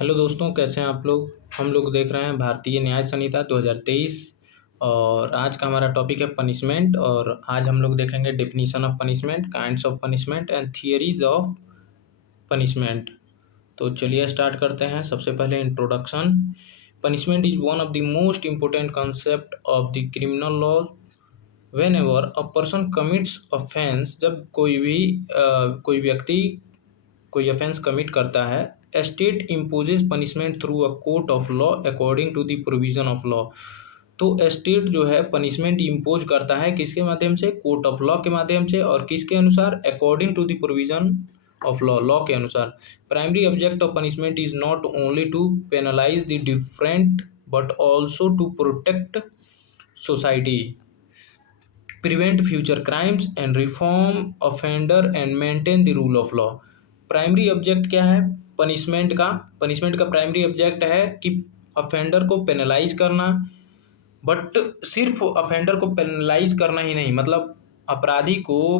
Hello दोस्तों, कैसे हैं आप लोग। हम लोग देख रहे हैं भारतीय न्याय संहिता 2023 और आज का हमारा टॉपिक है पनिशमेंट। और आज हम लोग देखेंगे definition of punishment, kinds of punishment and theories of punishment. तो चलिए स्टार्ट करते हैं। सबसे पहले introduction. Punishment is one of the most important concept of the criminal law. Whenever a person commits offence, जब कोई व्यक्ति कोई ऑफेंस कमिट करता है, state imposes punishment through a court of law according to the provision of law. तो state जो है punishment impose करता है किसके माध्यम से? कोर्ट ऑफ लॉ के माध्यम से। और किसके अनुसार? According to the provision of law, law के अनुसार। Primary object of punishment is not only to penalise the different but also to protect society, prevent future crimes and reform offender and maintain the rule of law। Primary object क्या है punishment का primary object है कि offender को penalise करना। But सिर्फ offender को penalise करना ही नहीं, मतलब अपराधी को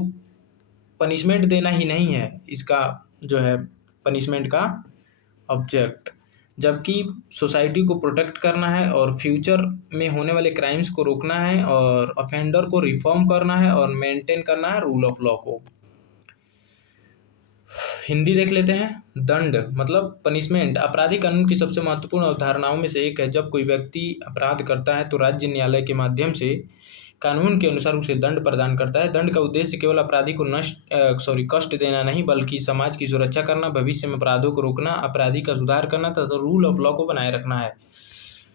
पनिशमेंट देना ही नहीं है इसका जो है पनिशमेंट का ऑब्जेक्ट। जबकि सोसाइटी को प्रोटेक्ट करना है और फ्यूचर में होने वाले क्राइम्स को रोकना है और ऑफेंडर को रिफॉर्म करना है और मेंटेन करना है रूल ऑफ लॉ को। हिंदी देख लेते हैं। दंड मतलब पनिशमेंट आपराधिक कानून की सबसे महत्वपूर्ण अवधारणाओं में से एक है। जब कोई व्यक्ति अपराध करता है तो राज्य न्यायालय के माध्यम से कानून के अनुसार उसे दंड प्रदान करता है। दंड का उद्देश्य केवल अपराधी को कष्ट देना नहीं, बल्कि समाज की सुरक्षा करना, भविष्य में अपराधों को रोकना, अपराधी का सुधार करना तथा रूल ऑफ लॉ को बनाए रखना है।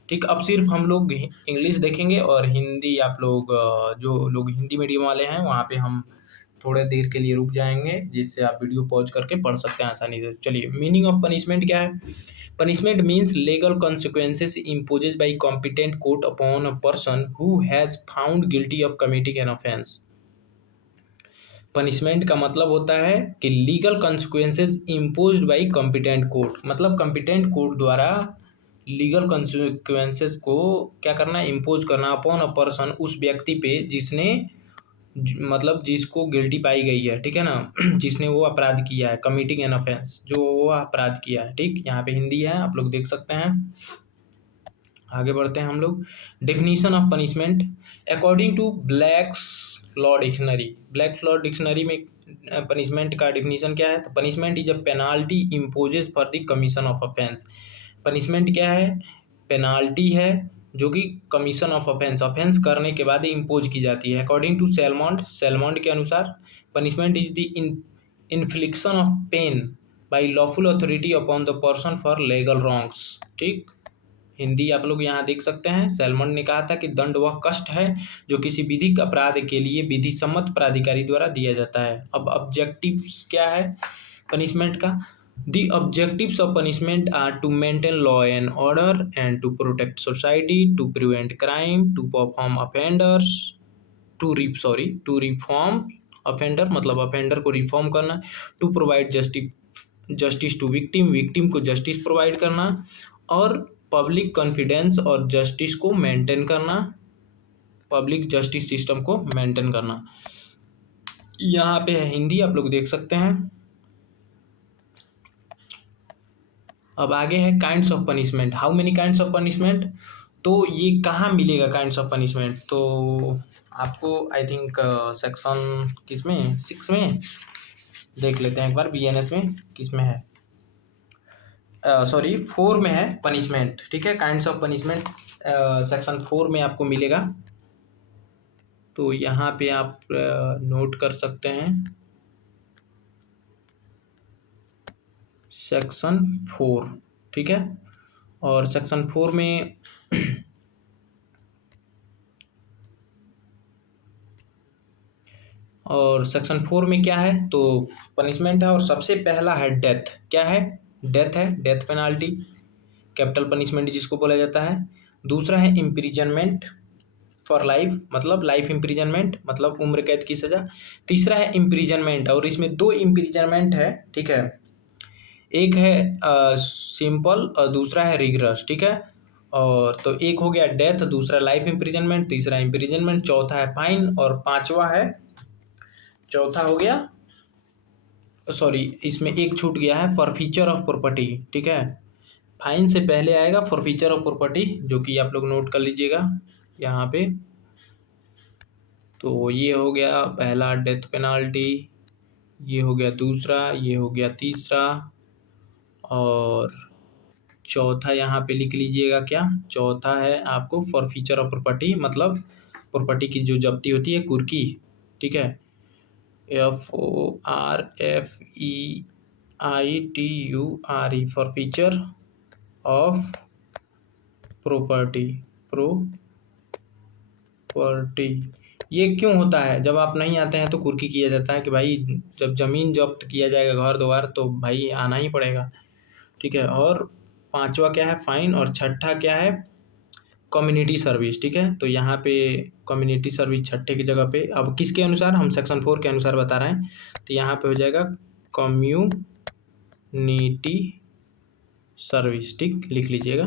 ठीक, अब सिर्फ हम लोग इंग्लिश देखेंगे और हिंदी आप लोग जो लोग हिंदी मीडियम वाले हैं वहाँ पे हम थोड़े देर के लिए रुक जाएंगे, जिससे आप वीडियो पॉज करके पढ़ सकते हैं आसानी से। चलिए, मीनिंग ऑफ पनिशमेंट क्या है? Punishment means legal consequences imposed by competent court upon a person who has found guilty of committing an offense। Punishment का मतलब होता है कि legal consequences imposed by competent court, मतलब competent कोर्ट द्वारा legal consequences को क्या करना है? इम्पोज करना अपॉन अ पर्सन, उस व्यक्ति पे जिसने मतलब जिसको गिल्टी पाई गई है, ठीक है ना, जिसने वो अपराध किया है, कमिटिंग एन ऑफेंस, जो वो अपराध किया है। ठीक, यहाँ पे हिंदी है, आप लोग देख सकते हैं। आगे बढ़ते हैं हम लोग। Definition of punishment according to Black's law dictionary. Black law dictionary में पनिशमेंट का डिफिनीशन क्या है? तो punishment is a penalty imposes for the commission of offence. Punishment क्या है? पेनाल्टी है जो कि कमीशन ऑफ ऑफेंस, ऑफेंस करने के बाद इम्पोज की जाती है। अकॉर्डिंग टू सेलमॉन्ड के अनुसार punishment is the infliction of pain by lawful authority upon the person for legal wrongs. ठीक, हिंदी आप लोग यहाँ देख सकते हैं। सेलमॉन्ड ने कहा था कि दंड वह कष्ट है जो किसी विधिक अपराध के लिए विधि सम्मत प्राधिकारी द्वारा दिया जाता है। अब ऑब्जेक्टिव्स क्या है पनिशमेंट का? The objectives of punishment are to maintain law and order and to protect society, to prevent crime, to perform offenders, to reform offender मतलब offender को reform करना, to provide justice to victim को justice provide करना, और public confidence और justice को maintain करना, public justice system को मेंटेन करना। यहाँ पे है हिंदी, आप लोग देख सकते हैं। अब आगे है kinds of punishment. How many kinds of punishment? तो ये कहाँ मिलेगा काइंड्स ऑफ पनिशमेंट? तो आपको आई थिंक सेक्शन किसमें 6 में देख लेते हैं एक बार। बीएनएस में किस में है? सॉरी 4 में है पनिशमेंट। ठीक है, काइंड्स ऑफ पनिशमेंट सेक्शन 4 में आपको मिलेगा। तो यहाँ पे आप नोट कर सकते हैं सेक्शन 4। ठीक है, और सेक्शन 4 में और सेक्शन 4 में क्या है? तो पनिशमेंट है और सबसे पहला है डेथ। क्या है? डेथ है, डेथ पेनाल्टी, कैपिटल पनिशमेंट जिसको बोला जाता है। दूसरा है इम्प्रिजनमेंट फॉर लाइफ, मतलब लाइफ इम्प्रिजनमेंट, मतलब उम्र कैद की सजा। तीसरा है इम्प्रिजनमेंट, और इसमें 2 इम्प्रिजनमेंट है। ठीक है, एक है सिंपल और दूसरा है रिगरस। ठीक है, और तो एक हो गया डेथ, दूसरा लाइफ इम्प्रिजनमेंट, तीसरा इम्प्रिजनमेंट, चौथा है फाइन और पांचवा है, चौथा हो गया, सॉरी इसमें एक छूट गया है, फॉरफीचर ऑफ प्रॉपर्टी। ठीक है, फाइन से पहले आएगा फॉरफीचर ऑफ प्रॉपर्टी, जो कि आप लोग नोट कर लीजिएगा यहाँ पे। तो ये हो गया पहला डेथ पेनाल्टी, ये हो गया दूसरा, ये हो गया तीसरा, और चौथा यहाँ पे लिख लीजिएगा क्या, चौथा है आपको फॉरफीचर ऑफ प्रॉपर्टी, मतलब प्रॉपर्टी की जो जब्ती होती है कुर्की, ठीक है, FORFEITURE, forfeiture of property, property. ये क्यों होता है, जब आप नहीं आते हैं तो कुर्की किया जाता है कि भाई जब ज़मीन जब्त किया जाएगा घर द्वार तो भाई आना ही पड़ेगा, ठीक है। और पांचवा क्या है, फाइन, और छठा क्या है, कम्युनिटी सर्विस, ठीक है। तो यहाँ पे कम्युनिटी सर्विस छठे की जगह पे, अब किसके अनुसार, हम सेक्शन 4 के अनुसार बता रहे हैं, तो यहाँ पे हो जाएगा कम्युनिटी सर्विस, ठीक, लिख लीजिएगा,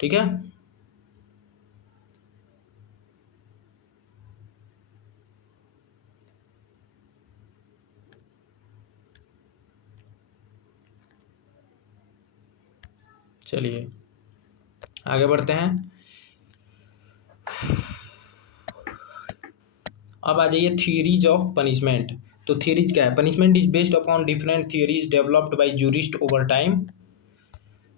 ठीक है। चलिए आगे बढ़ते हैं। अब आ जाइए थियरीज ऑफ पनिशमेंट। तो थियरीज क्या है, punishment is based upon different theories developed by jurist over time.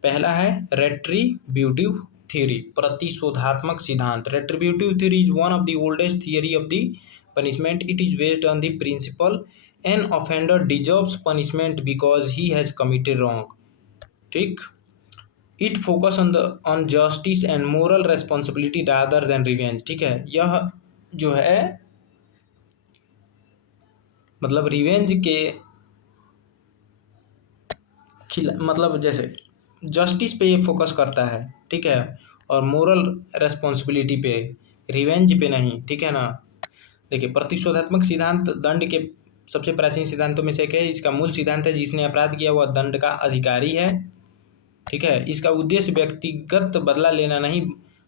पहला है रेट्रीब्यूटिव थ्योरी, प्रतिशोधात्मक सिद्धांत। Retributive theory is one of the oldest theory of the punishment. It is based on the principle an offender deserves punishment because he has committed wrong, ठीक। It focus on justice and moral responsibility rather than revenge, ठीक है। यह जो है मतलब revenge के मतलब जैसे जस्टिस पे ये फोकस करता है, ठीक है, और मोरल रेस्पॉन्सिबिलिटी पे, रिवेंज पे नहीं, ठीक है ना। देखिए प्रतिशोधात्मक सिद्धांत दंड के सबसे प्राचीन सिद्धांतों में से एक है। इसका मूल सिद्धांत है जिसने अपराध किया वह दंड का अधिकारी है, ठीक है। इसका उद्देश्य व्यक्तिगत बदला लेना नहीं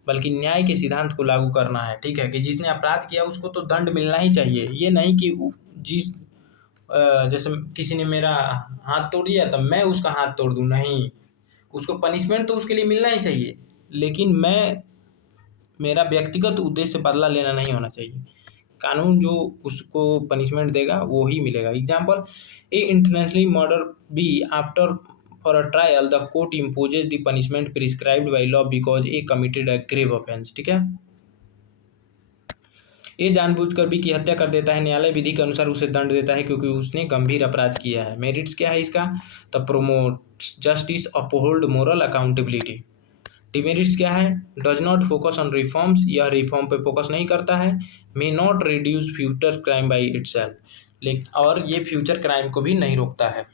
बल्कि न्याय के सिद्धांत को लागू करना है, ठीक है, कि जिसने अपराध किया उसको तो दंड मिलना ही चाहिए। ये नहीं कि जिस जैसे किसी ने मेरा हाथ तोड़ दिया तो मैं उसका हाथ तोड़ दूं, नहीं, उसको पनिशमेंट तो उसके लिए मिलना ही चाहिए, लेकिन मेरा व्यक्तिगत उद्देश्य बदला लेना नहीं होना चाहिए। कानून जो उसको पनिशमेंट देगा वो ही मिलेगा। Example, a internationally murder be after for a trial the court imposes the punishment prescribed by law because a committed a grave offence, ठीक है। ये जानबूझकर भी की हत्या कर देता है, न्यायालय विधि के अनुसार उसे दंड देता है क्योंकि उसने गंभीर अपराध किया है। मेरिट्स क्या है इसका, the promotes justice, uphold moral accountability. Demerits क्या है, does not focus on reforms, यह रिफॉर्म पे फोकस नहीं करता है। May not reduce future crime by itself, और ये फ्यूचर क्राइम को भी नहीं रोकता है।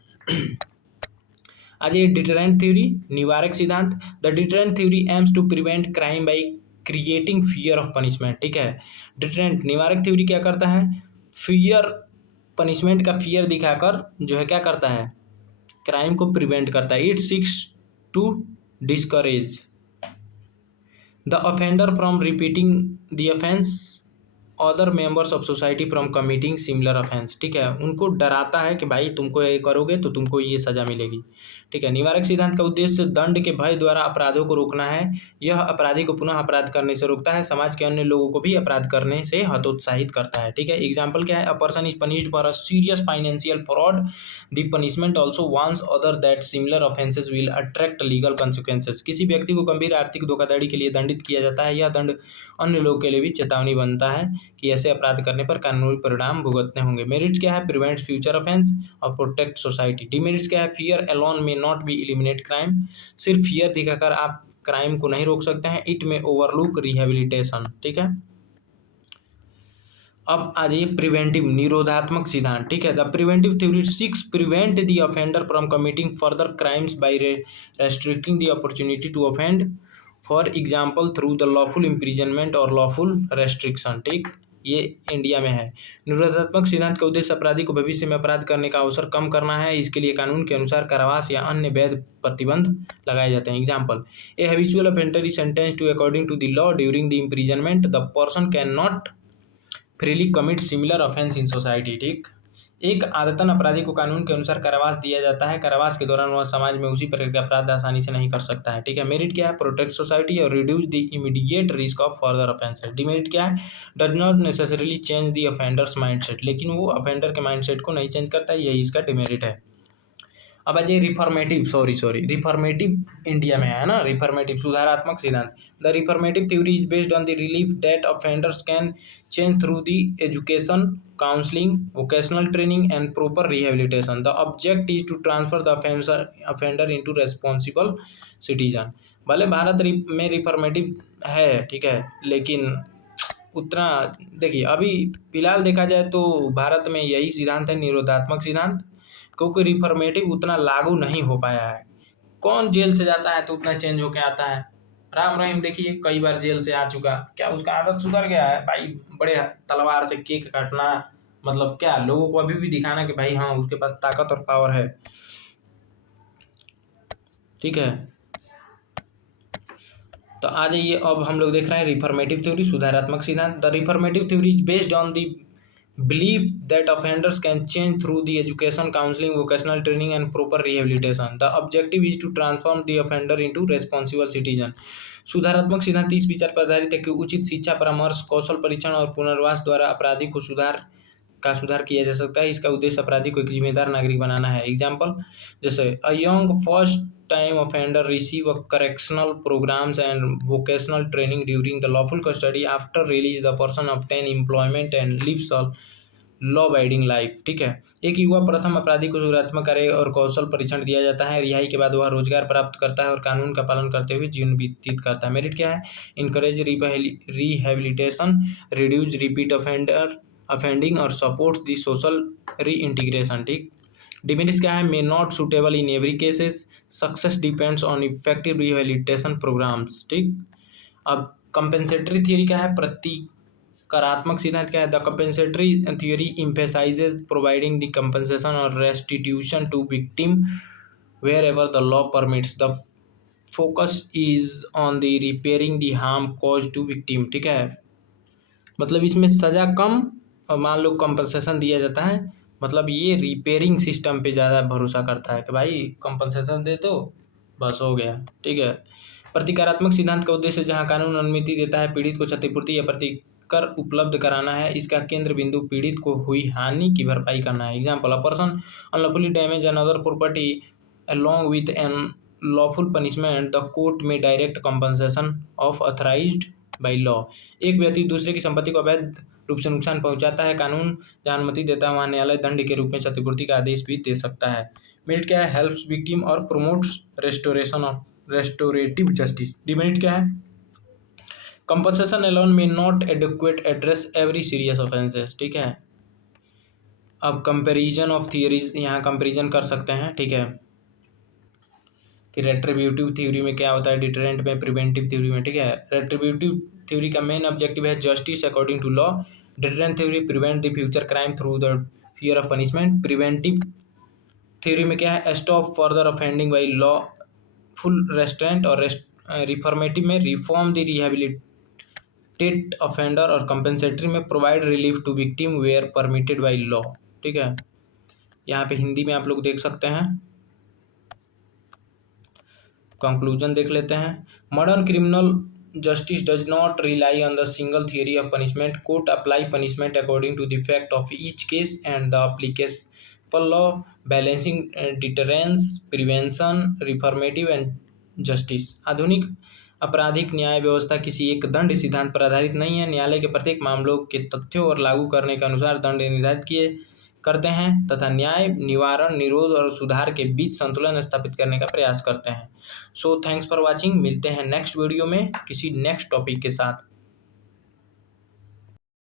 आज ये डिटरेंट थ्योरी, निवारक सिद्धांत। The deterrent theory aims to prevent crime by creating fear of punishment, ठीक है। डिटरेंट निवारक थ्योरी क्या करता है, फियर, पनिशमेंट का फियर दिखाकर जो है क्या करता है, क्राइम को प्रिवेंट करता है। It seeks to discourage the offender from repeating the offence, other members of society from committing similar offence, ठीक है। उनको डराता है कि भाई तुमको ये करोगे तो तुमको ये सजा मिलेगी, ठीक है। निवारक सिद्धांत का उद्देश्य दंड के भय द्वारा अपराधों को रोकना है। यह अपराधी को पुनः अपराध करने से रोकता है, समाज के अन्य लोगों को भी अपराध करने से हतोत्साहित करता है, ठीक है। एग्जाम्पल क्या है, a person is punished for a serious financial fraud, the punishment also warns other that similar offences will attract legal consequences. किसी व्यक्ति को गंभीर आर्थिक धोखाधड़ी के लिए दंडित किया जाता है, यह दंड अन्य लोगों के लिए भी चेतावनी बनता है कि ऐसे अपराध करने पर कानूनी परिणाम भुगतने होंगे। मेरिट्स क्या है, प्रिवेंट्स फ्यूचर ऑफेंस और प्रोटेक्ट सोसाइटी। डिमेरिट्स क्या है, फियर अलोन में नॉट बी एलिमिनेट क्राइम, सिर्फ फियर दिखाकर आप क्राइम को नहीं रोक सकते हैं। इट में ओवरलुक रिहेबिलिटेशन, ठीक है। अब आ जाइए प्रिवेंटिव, निरोधात्मक सिद्धांत, ठीक है। The preventive theory seeks prevent the offender from committing further crimes by restricting the opportunity to offend, for example through the lawful imprisonment और लॉफुल रेस्ट्रिक्शन, ठीक। ये इंडिया में है। निरोधात्मक सिद्धांत का उद्देश्य अपराधी को भविष्य में अपराध करने का अवसर कम करना है। इसके लिए कानून के अनुसार कारावास या अन्य वैध प्रतिबंध लगाए जाते हैं। Example, a habitual offender is sentenced to according to the law during the imprisonment, the person can not freely commit similar offence in society, ठीक। एक आदतन अपराधी को कानून के अनुसार कारावास दिया जाता है। कारावास के दौरान वह समाज में उसी प्रकार के अपराध आसानी से नहीं कर सकता है। ठीक है। मेरिट क्या है? प्रोटेक्ट सोसाइटी और reduce the immediate risk of further offence. Demerit क्या है? Does not necessarily change the offenders mindset, लेकिन वो ऑफेंडर के माइंडसेट को नहीं चेंज करता है, यही इसका डिमेरिट है। अब आ जाइए रिफॉर्मेटिव इंडिया में है ना, रिफॉर्मेटिव सुधारात्मक सिद्धांत। The reformative theory is based on the relief that offenders can change through the education, counselling, vocational training and proper rehabilitation. The object is to transfer the offender into responsible citizen. भले भारत में reformative है, ठीक है, लेकिन उतना देखिए अभी फिलहाल देखा जाए तो भारत में यही सिद्धांत है, निरोधात्मक सिद्धांत, क्योंकि रिफॉर्मेटिव उतना लागू नहीं हो पाया है। कौन जेल से जाता है तो उतना चेंज होके आता है? राम रहीम देखिए कई बार जेल से आ चुका, क्या उसका आदत सुधर गया है? भाई बड़े तलवार से केक काटना, मतलब क्या लोगों को अभी भी दिखाना कि भाई हाँ उसके पास ताकत और पावर है। ठीक है, तो आ जाइए अब हम लोग देख रहे हैं रिफॉर्मेटिव थ्योरी, सुधारात्मक सिद्धांत। The reformative theory is based on the belief that offenders can change through the education, counseling, vocational training and proper rehabilitation. The objective is to transform the offender into responsible citizen. सुधारात्मक सिद्धांत इस विचार पर आधारित है कि उचित शिक्षा, परामर्श, कौशल परीक्षण और पुनर्वास द्वारा अपराधी को सुधार किया जा सकता है। इसका उद्देश्य अपराधी को एक जिम्मेदार नागरिक बनाना है। एग्जाम्पल जैसे a young first time offender receive a correctional programs and vocational training during the lawful custody. After release the person obtain employment and lives a law abiding life. ठीक है, एक युवा प्रथम अपराधी को सुधारात्मक कार्य और कौशल परीक्षण दिया जाता है। रिहाई के बाद वह रोजगार प्राप्त करता है और कानून का पालन करते हुए जीवन व्यतीत करता है। मेरिट क्या है? Encourage rehabilitation, reduce repeat offending और support the social reintegration. ठीक। डिमेरिट्स क्या है? May not suitable in every cases, success depends on effective rehabilitation programmes. ठीक। अब कंपेंसेटरी थियरी क्या है? प्रतिकारात्मक सिद्धांत क्या है? The compensatory theory emphasizes providing the compensation और restitution to victim wherever the law permits. The focus is on the repairing the harm cause to victim. ठीक है, मतलब इसमें सजा कम और मान लो कंपनसेशन दिया जाता है, मतलब ये रिपेयरिंग सिस्टम पे ज़्यादा भरोसा करता है कि भाई कंपनसेशन दे दो बस हो गया। ठीक है। प्रतिकारात्मक सिद्धांत का उद्देश्य जहां कानून अनुमति देता है पीड़ित को क्षतिपूर्ति या प्रतिकर उपलब्ध कराना है, इसका केंद्र बिंदु पीड़ित को हुई हानि की भरपाई करना है। Example a person unlawfully damage another property along with an lawful punishment, the court may direct compensation of authorized by law. एक व्यक्ति दूसरे की संपत्ति को अवैध रूप से नुकसान पहुंचाता है, कानून जहां अनुमति देता है वहां न्यायालय दंड के रूप में क्षतिपूर्ति का आदेश भी दे सकता है। मेरिट क्या है? हेल्प्स विक्टिम और promotes restoration of restorative justice. Demerit क्या है? Compensation alone may not adequate address every serious offences. ठीक है, अब कंपेरिजन ऑफ थियरीज यहाँ कंपेरिजन कर सकते हैं। ठीक है, कि रेट्रीब्यूटिव थ्योरी में क्या होता है, डिटरेंट में, प्रिवेंटिव थ्योरी में। ठीक है, रेट्रीब्यूटिव थ्योरी का मेन ऑब्जेक्टिव है justice according to law. Deterrent theory prevent the future crime through the fear of punishment. Preventive theory में क्या है? Stop further offending by lawful restraint. और रिफॉर्मेटिव में रिफॉर्म द रिहेबिलिटेट ऑफेंडर। और compensatory में provide relief to victim where permitted by law. ठीक है, यहाँ पे हिंदी में आप लोग देख सकते हैं। कंक्लूजन देख लेते हैं। Modern criminal justice does not rely on the single theory of punishment. Court apply punishment according to the fact of each case and the applicable law, balancing deterrence, prevention, reformative and justice. आधुनिक आपराधिक न्याय व्यवस्था किसी एक दंड सिद्धांत पर आधारित नहीं है। न्यायालय के प्रत्येक मामलों के तथ्यों और लागू करने के अनुसार दंड निर्धारित किए करते हैं तथा न्याय, निवारण, निरोध और सुधार के बीच संतुलन स्थापित करने का प्रयास करते हैं। So thanks for watching. मिलते हैं नेक्स्ट वीडियो में किसी नेक्स्ट टॉपिक के साथ।